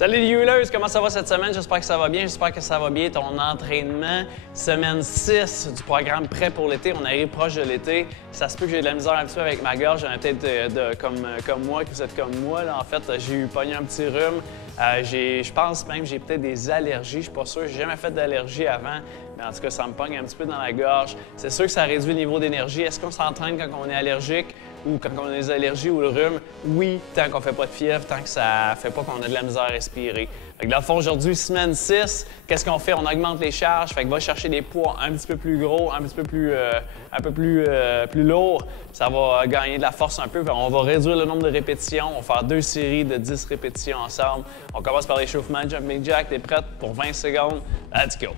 Salut les Healers, comment ça va cette semaine? J'espère que ça va bien, j'espère que ça va bien. Ton entraînement, semaine 6 du programme Prêt pour l'été. On arrive proche de l'été. Ça se peut que j'ai de la misère un petit peu avec ma gorge. Peut-être comme moi, que vous êtes comme moi. Là. En fait, j'ai eu pogné un petit rhume. Je pense même que j'ai peut-être des allergies. Je suis pas sûr. J'ai jamais fait d'allergie avant. Mais en tout cas, ça me pogne un petit peu dans la gorge. C'est sûr que ça réduit le niveau d'énergie. Est-ce qu'on s'entraîne quand on est allergique ou quand on a des allergies ou le rhume? Oui, tant qu'on fait pas de fièvre, tant que ça fait pas qu'on a de la misère à respirer. Fait que dans le fond, aujourd'hui, semaine 6, qu'est-ce qu'on fait? On augmente les charges. Fait que va chercher des poids un petit peu plus gros, un petit peu plus lourds. Ça va gagner de la force un peu. On va réduire le nombre de répétitions. On va faire 2 séries de 10 répétitions ensemble. On commence par l'échauffement. Jumping jack, t'es prête pour 20 secondes? Let's go!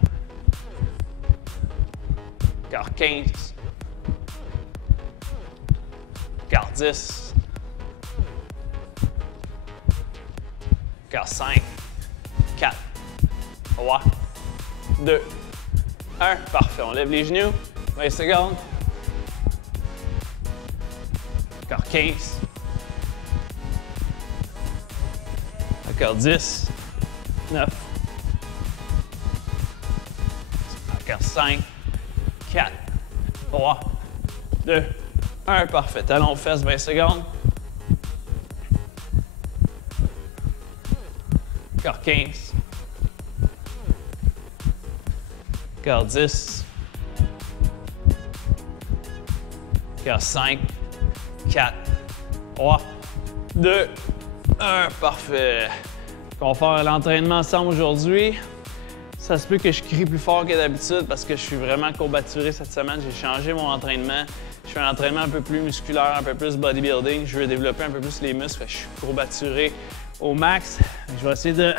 Encore 15. Encore 10. Encore 5. 4. 3. 2. 1. Parfait. On lève les genoux. 20 secondes. Encore 15. Encore 10. 9. Encore 5. 4, 3, 2, 1. Parfait. Talons aux fesses, 20 secondes. Encore 15. Encore 10. Encore 5, 4, 3, 2, 1. Parfait. On va faire l'entraînement ensemble aujourd'hui. Ça se peut que je crie plus fort que d'habitude parce que je suis vraiment courbaturé cette semaine. J'ai changé mon entraînement. Je fais un entraînement un peu plus musculaire, un peu plus bodybuilding. Je veux développer un peu plus les muscles. Je suis courbaturé au max. Je vais essayer de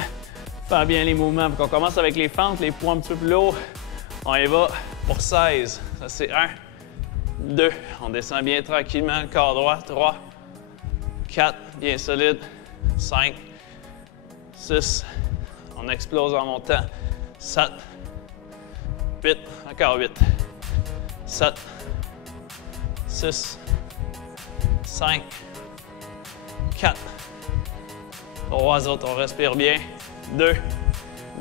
faire bien les mouvements. Donc on commence avec les fentes, les poids un petit peu plus lourds. On y va pour 16. Ça, c'est 1, 2. On descend bien tranquillement. Le corps droit. 3, 4. Bien solide. 5, 6. On explose en montant. 7, 8, encore 8, 7, 6, 5, 4, 3 autres, on respire bien, 2,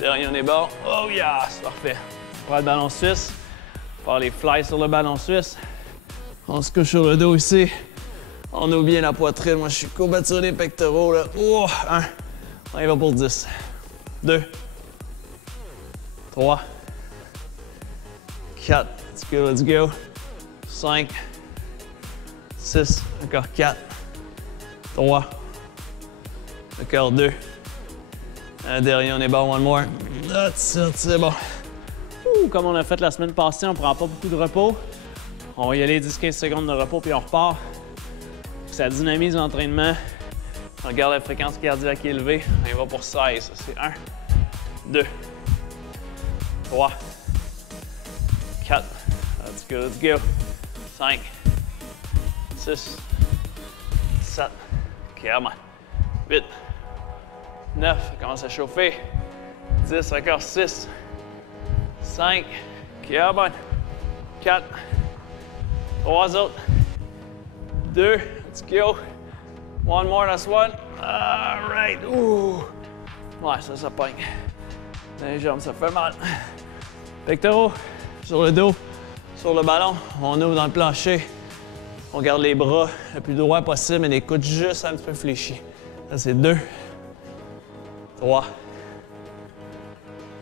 derrière on est bon, oh yeah, c'est parfait. On prend le ballon suisse, on va faire les fly sur le ballon suisse, on se couche sur le dos ici, on ouvre bien la poitrine, moi je suis courbaturé les pectoraux là, oh, 1, on y va pour 10, 2, 3, 4, let's go, 5, 6, encore 4, 3, encore 2, un dernier, on est bon, one more, that's it, c'est bon. Comme on a fait la semaine passée, on prend pas beaucoup de repos, on va y aller 10-15 secondes de repos puis on repart. Ça dynamise l'entraînement, on garde la fréquence cardiaque élevée, on y va pour 16, c'est 1, 2, 3, 4, let's go, 5, 6, 7, come on, 8, 9, ça commence à chauffer, 10, encore 6, 5, come on, 4, 3 autres, 2, let's go, one more, last one, all right, ouh, ouais, ça pogne, dans les jambes, ça fait mal. Pectoraux, sur le dos, sur le ballon, on ouvre dans le plancher. On garde les bras le plus droit possible, mais les coudes juste un petit peu fléchis. Ça, c'est 2, 3,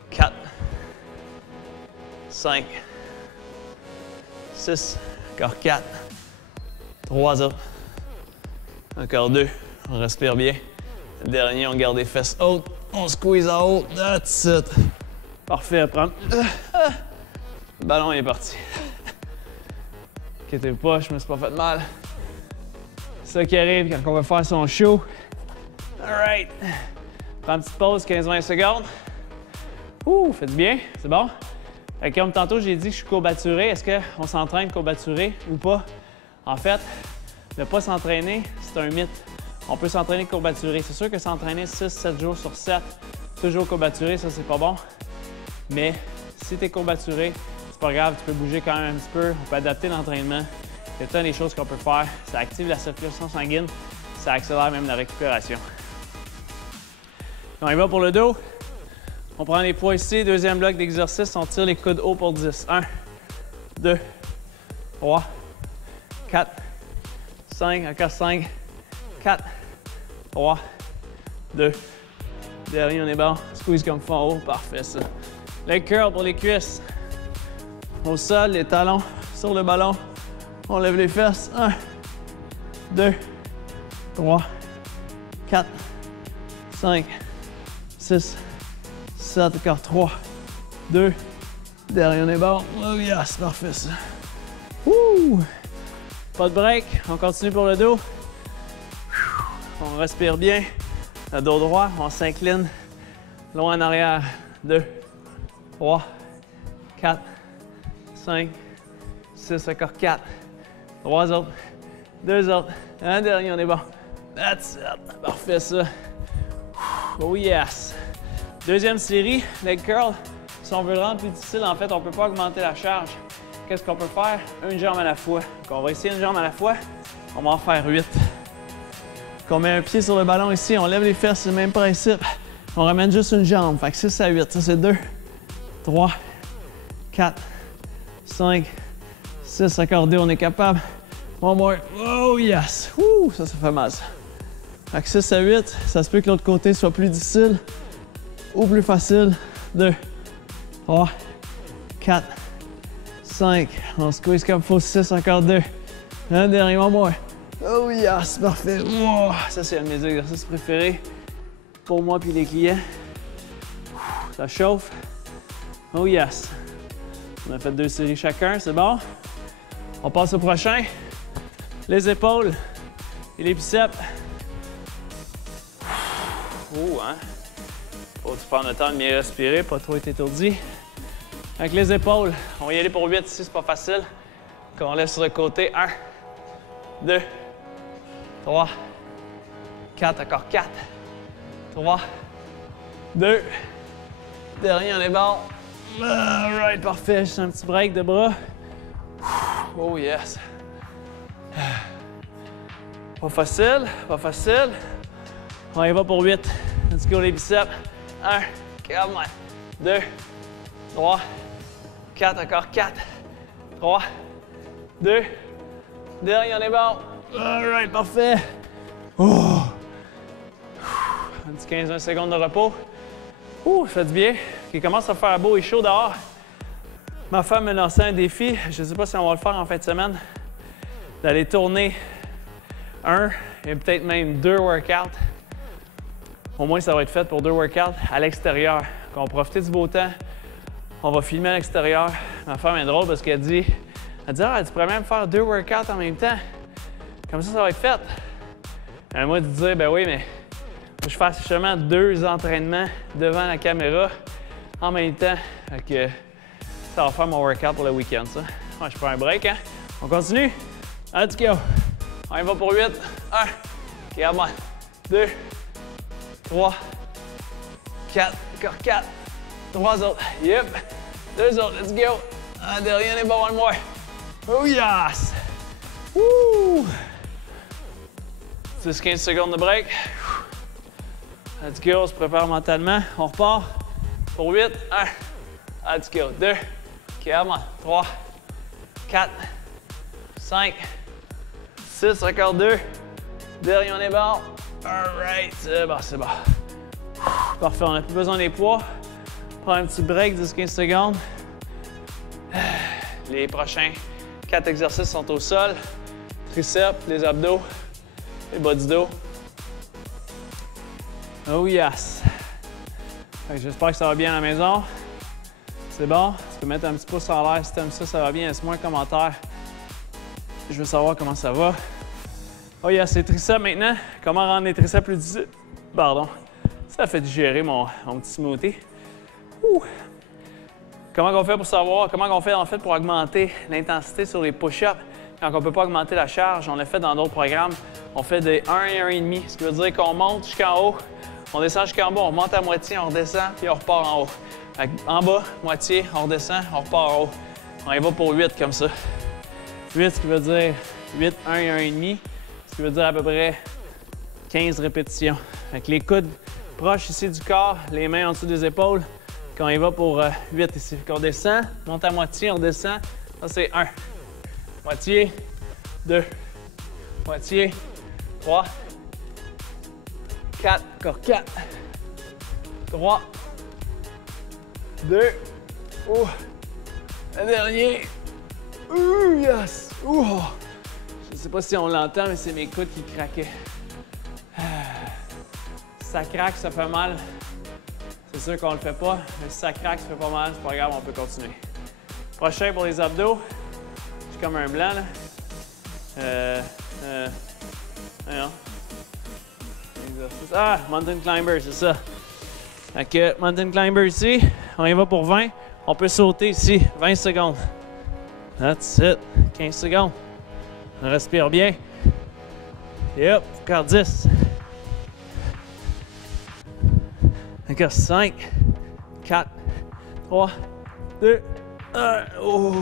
4, 5, 6, encore 4, 3 autres, encore 2, on respire bien. Le dernier, on garde les fesses hautes, on squeeze en haut, that's it. Parfait à prendre. Le ballon est parti. Inquiétez-vous pas, je me suis pas fait mal. C'est ça qui arrive quand on va faire son show. All right. Prends une petite pause, 15-20 secondes. Ouh, faites bien, c'est bon? Et comme tantôt, j'ai dit que je suis courbaturé. Est-ce qu'on s'entraîne courbaturé ou pas? En fait, ne pas s'entraîner, c'est un mythe. On peut s'entraîner courbaturé. C'est sûr que s'entraîner 6-7 jours sur 7, toujours courbaturé, ça, c'est pas bon. Mais si tu es courbaturé, c'est pas grave, tu peux bouger quand même un petit peu, on peut adapter l'entraînement. Il y a tant des choses qu'on peut faire. Ça active la circulation sanguine, ça accélère même la récupération. On y va pour le dos. On prend les poids ici. Deuxième bloc d'exercice. On tire les coudes hauts pour 10. 1, 2, 3, 4, 5. Encore 5, 4, 3, 2. Derrière, on est bon. Squeeze comme fond haut. Parfait, ça. Leg curl pour les cuisses. Au sol, les talons sur le ballon. On lève les fesses. 1, 2, 3, 4, 5, 6, 7. Encore 3, 2. Derrière, on est bon. Oh yes, parfait, ça. Ouh. Pas de break. On continue pour le dos. On respire bien. Le dos droit, on s'incline loin en arrière. 2, 3, 4, 5, 6, encore 4. 3 autres, 2 autres, un dernier, on est bon. That's it. Parfait, ça. Oh yes. Deuxième série, leg curl. Si on veut le rendre plus difficile, en fait, on ne peut pas augmenter la charge. Qu'est-ce qu'on peut faire? Une jambe à la fois. Donc, on va essayer une jambe à la fois. On va en faire 8. On met un pied sur le ballon ici, on lève les fesses, c'est le même principe. On ramène juste une jambe. Fait que 6 à 8. Ça, c'est 2, 3, 4, 5, 6. Encore 2, on est capable. One more. Oh yes! Ouh, ça fait mal, ça. Fait que 6 à 8, ça se peut que l'autre côté soit plus difficile ou plus facile. 2, 3, 4, 5. On squeeze comme il faut. 6, encore 2. Un dernier, one more. Oh yes, parfait. Wow. Ça, c'est un de mes exercices préférés pour moi et les clients. Ça chauffe. Oh yes. On a fait 2 séries chacun, c'est bon. On passe au prochain. Les épaules et les biceps. Oh, hein? Faut prendre le temps de bien respirer, pas trop être étourdi. Avec les épaules, on va y aller pour 8 ici, c'est pas facile. Quand on lève sur le côté, 1, 2, 3, 4, encore 4, 3, 2, dernier, on est bon. All right, parfait, juste un petit break de bras. Oh yes. Pas facile, pas facile. On y va pour 8. Let's go les biceps. 1, come on. 2, 3, 4, encore 4, 3, 2, dernier, on est bon. All right, parfait. Oh. Un petit 15-20 secondes de repos. Ouh, ça fait du bien. Il commence à faire beau et chaud dehors. Ma femme m'a lancé un défi. Je ne sais pas si on va le faire en fin de semaine. D'aller tourner 1 et peut-être même 2 workouts. Au moins, ça va être fait pour 2 workouts à l'extérieur. On va profiter du beau temps. On va filmer à l'extérieur. Ma femme est drôle parce qu'elle dit ah, tu pourrais même faire 2 workouts en même temps. Comme ça va être fait. Et moi, de dire, ben oui, mais faut que je fasse justement 2 entraînements devant la caméra en même temps. Fait que ça va faire mon workout pour le week-end, ça. Ouais, je prends un break, hein? On continue? Let's go! On y va pour 8. 1. OK, à moi. 2. 3. 4. Encore 4. 3 autres. Yep. 2 autres. Let's go. Un dernier, on est bon, one more. Oh yes! Woo! 10-15 secondes de break. Let's go, on se prépare mentalement. On repart pour 8. 1. Let's go. 2. OK, à moi. 3. 4. 5. 6. Encore 2. Dernier, on est bon. All right. C'est bon, c'est bon. Parfait, on n'a plus besoin des poids. Prends un petit break, 10-15 secondes. Les prochains 4 exercices sont au sol. Triceps, les abdos, les bas du dos. Oh yes! J'espère que ça va bien à la maison. C'est bon? Tu peux mettre un petit pouce en l'air si tu aimes ça, ça va bien. Laisse-moi un commentaire. Je veux savoir comment ça va. Oh yes, les triceps maintenant. Comment rendre les triceps plus difficiles? Pardon. Ça fait digérer mon petit smoothie. Ouh. Comment on fait pour savoir? Comment on fait en fait pour augmenter l'intensité sur les push-ups? Quand on ne peut pas augmenter la charge, on l'a fait dans d'autres programmes. On fait des 1 et 1,5. Ce qui veut dire qu'on monte jusqu'en haut, on descend jusqu'en bas, on monte à moitié, on redescend, puis on repart en haut. En bas, moitié, on redescend, on repart en haut. On y va pour 8 comme ça. 8, ce qui veut dire 8, 1 et 1,5. Ce qui veut dire à peu près 15 répétitions. Avec les coudes proche ici du corps, les mains en dessous des épaules. Quand on y va pour 8 ici. Quand on descend, monte à moitié, on descend. Ça, c'est 1. Moitié, 2. Moitié, 3. 4. Encore 4. 3. 2. Ouh. Le dernier. Ouh, yes. Ouh. Je ne sais pas si on l'entend, mais c'est mes coudes qui craquaient. Ça craque, ça fait mal. C'est sûr qu'on le fait pas, mais si ça craque, ça fait pas mal, c'est pas grave, on peut continuer. Prochain pour les abdos. Je suis comme un blanc, là. Ah, mountain climber, c'est ça. Ok, mountain climber ici. On y va pour 20. On peut sauter ici, 20 secondes. That's it. 15 secondes. On respire bien. Yep, encore 10. Encore 5, 4, 3, 2, 1. Oh,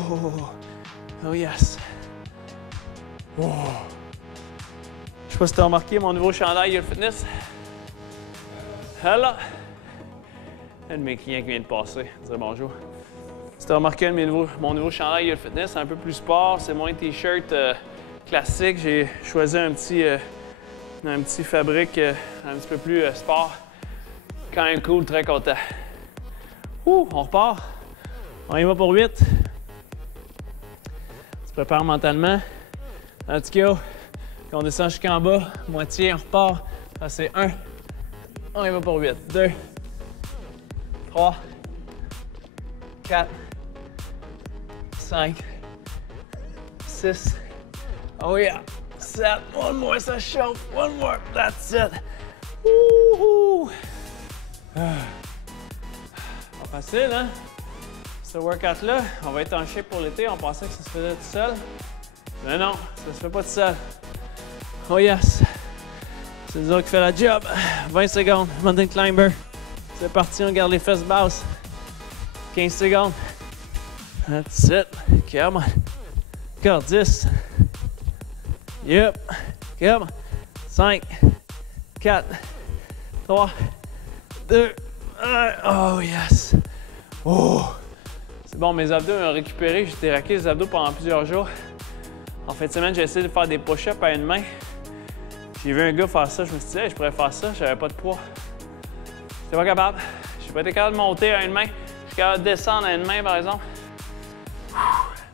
oh yes. Oh. Je sais pas si tu as remarqué mon nouveau chandail Youth Fitness. Hello. Un de mes clients qui vient de passer. Dire bonjour. Si tu as remarqué mon nouveau chandail Youth Fitness, c'est un peu plus sport. C'est moins t-shirt classique. J'ai choisi un petit fabrique un petit peu plus sport. Quand même cool, très content. Ouh, on repart. On y va pour 8. Tu te prépares mentalement. Let's go. Quand on descend jusqu'en bas, moitié, on repart. Ça, c'est 1. On y va pour 8. 2. 3. 4. 5. 6. Oh yeah. 7. One more, ça chauffe. One more. That's it. Wouhou! Pas facile, hein? Ce workout-là, on va être en shape pour l'été. On pensait que ça se faisait tout seul. Mais non, ça se fait pas tout seul. Oh yes! C'est nous autres qui fait la job. 20 secondes, mountain climber. C'est parti, on garde les fesses basses. 15 secondes. That's it. Come on. Encore 10. Yep. Come on. 5, 4, 3, 2, 1. Oh yes! Oh! C'est bon, mes abdos ont récupéré. J'ai déraqué les abdos pendant plusieurs jours. En fin de semaine, j'ai essayé de faire des push-ups à une main. J'ai vu un gars faire ça. Je me suis dit, hey, je pourrais faire ça. J'avais pas de poids. J'étais pas capable. J'ai pas été capable de monter à une main. Je suis capable de descendre à une main, par exemple.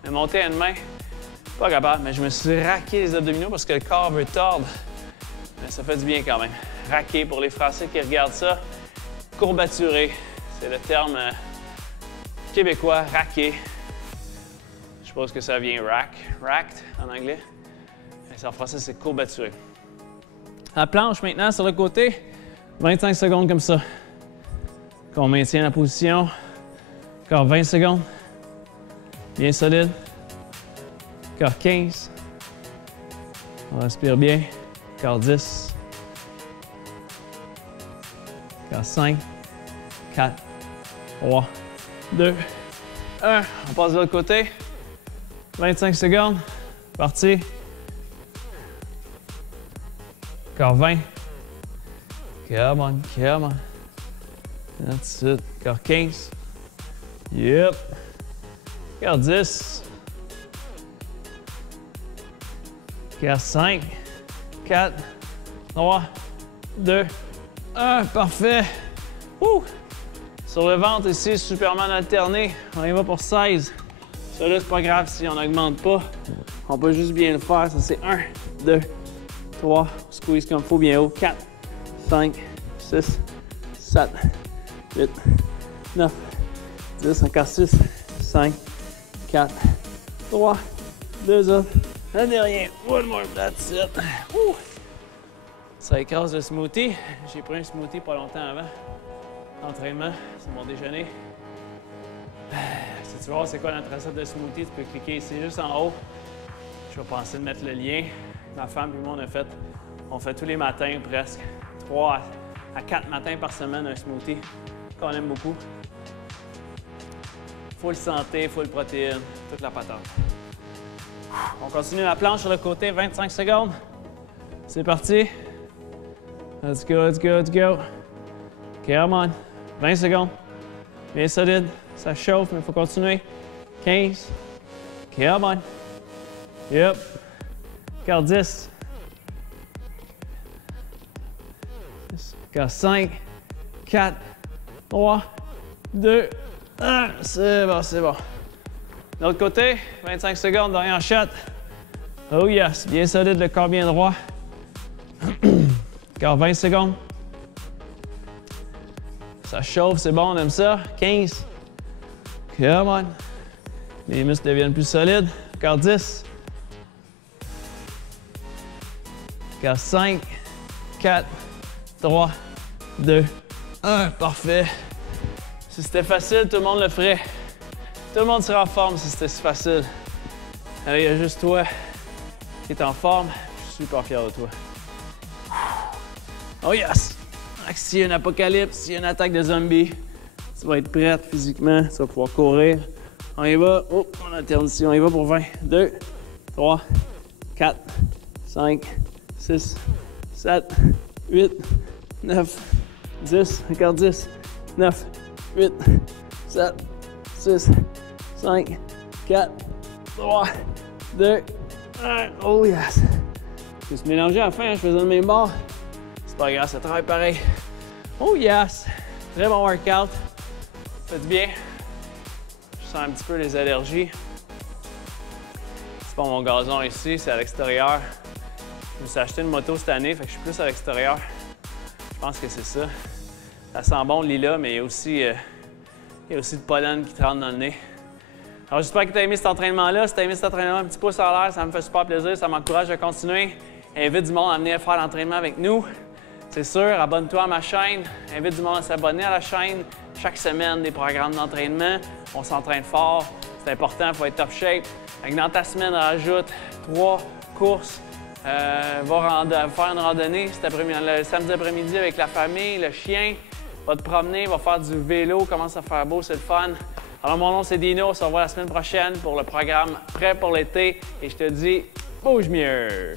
Mais monter à une main, pas capable. Mais je me suis raqué les abdominaux parce que le corps veut tordre. Mais ça fait du bien quand même. Raqué, pour les Français qui regardent ça, courbaturé. C'est le terme québécois, raqué. Je suppose que ça vient racked en anglais. Mais en français, c'est courbaturé. La planche maintenant sur le côté, 25 secondes comme ça. On maintient la position. Encore 20 secondes. Bien solide. Encore 15. On respire bien. Encore 10. Encore 5, 4, 3, 2, 1. On passe de l'autre côté. 25 secondes. Parti. Encore 20. Come on, come on. That's it. Encore 15. Yep. Encore 10. Encore 5, 4, 3, 2, 1. Parfait. Ouh. Sur le ventre ici, Superman alterné. On y va pour 16. Ça là, c'est pas grave si on n'augmente pas. On peut juste bien le faire. Ça, c'est 1, 2, 3. Squeeze comme il faut, bien haut. 4, 5, 6, 7, 8, 9, 10. Encore 6, 5, 4, 3, 2 autres. Un dernier. One more. That's it. Ouh. Ça écrase le smoothie. J'ai pris un smoothie pas longtemps avant. Entraînement, c'est mon déjeuner. Si tu veux voir c'est quoi notre recette de smoothie, tu peux cliquer ici juste en haut. Je vais penser de mettre le lien. Ma femme et moi, on fait tous les matins presque 3 à 4 matins par semaine un smoothie qu'on aime beaucoup. Full santé, full protéines, toute la patente. On continue la planche sur le côté, 25 secondes. C'est parti. Let's go, let's go, let's go. Come on. 20 secondes. Bien solide. Ça chauffe, mais il faut continuer. 15. Come on. Yep. Encore 10. Encore 5. 4. 3. 2. 1. C'est bon, c'est bon. De l'autre côté, 25 secondes, dernière shot. Oh yes, bien solide, le corps bien droit. Encore 20 secondes. Ça chauffe, c'est bon, on aime ça. 15. Come on. Les muscles deviennent plus solides. Encore 10. Encore 5. 4. 3. 2. 1. Parfait. Si c'était facile, tout le monde le ferait. Tout le monde serait en forme si c'était si facile. Alors, il y a juste toi qui est en forme. Je suis super fier de toi. Oh yes! S'il y a une apocalypse, s'il y a une attaque de zombies, tu vas être prête physiquement, tu vas pouvoir courir. On y va. Oh, on alterne ici. On y va pour 20. 2, 3, 4, 5, 6, 7, 8, 9, 10. Encore 10. 9, 8, 7, 6, 5, 4, 3, 2, 1. Oh yes! Je me suis mélangé à la fin, je faisais le même bord. C'est pas grave, ça travaille pareil. Oh yes! Très bon workout. Ça fait du bien. Je sens un petit peu les allergies. C'est pas mon gazon ici, c'est à l'extérieur. Je me suis acheté une moto cette année, fait que je suis plus à l'extérieur. Je pense que c'est ça. Ça sent bon le lilas, mais il y a aussi du pollen qui te rentre dans le nez. Alors j'espère que tu as aimé cet entraînement-là. Si tu as aimé cet entraînement, un petit pouce en l'air, ça me fait super plaisir, ça m'encourage à continuer. Invite du monde à venir faire l'entraînement avec nous. C'est sûr, abonne-toi à ma chaîne. Invite du monde à s'abonner à la chaîne. Chaque semaine, des programmes d'entraînement. On s'entraîne fort. C'est important, il faut être top shape. Dans ta semaine, rajoute 3 courses. Va faire une randonnée le samedi après-midi avec la famille, le chien. Va te promener, va faire du vélo, commence à faire beau, c'est le fun. Alors mon nom c'est Dino, on se revoit la semaine prochaine pour le programme Prêt pour l'été et je te dis, bouge mieux!